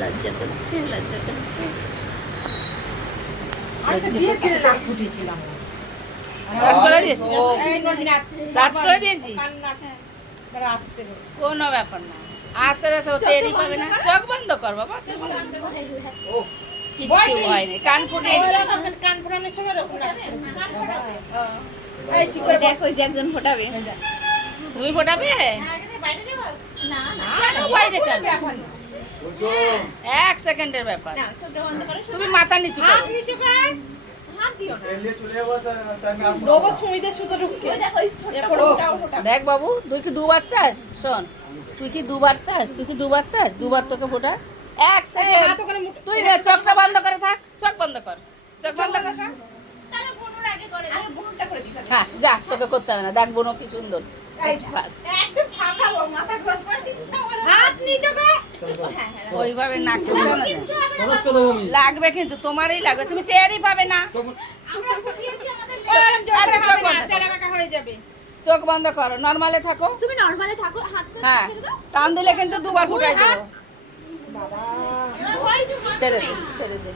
লজ্জা করছে, লজ্জা করছে। স্টার্ট করে দিয়েছিস? স্টার্ট করে দিয়েছিস? কোনো ব্যাপার না, আসলে তো টেরই পাবে না। চোখ বন্ধ কর বাবা, চোখ বন্ধ কর। কিচ্ছু ভয় নেই, কান ফুটে দেখো যে একজন ফোটাবে। তুমি ফোটাবে? কেন বাইরে কেন? 1 সেকেন্ডের ব্যাপার। তুমি মাথা নিচু করো। দেখ বাবু, তুই কি দুবার চাস? শোন, তুই কি দুবার চাস? তুই কি দুবার চাস? দুবার তোকে ফোটা। 1 সেকেন্ড তুই চোখটা বন্ধ করে থাক। চোখ বন্ধ কর, চোখ বন্ধ কর। হ্যাঁ যা, তোকে করতে হবে না। দেখ বোনো কি সুন্দর। ওইভাবে নাক লাগবে, কিন্তু তোমারই লাগবে, তুমি টেরই পাবে না। চোখ বন্ধ করো, নরমালে থাকো। তুমি নরমালে থাকো, হাত হ্যাঁ, টান দিলে কিন্তু দুবার ফুটাই দেবো। ছেড়ে দে, ছেড়ে দে।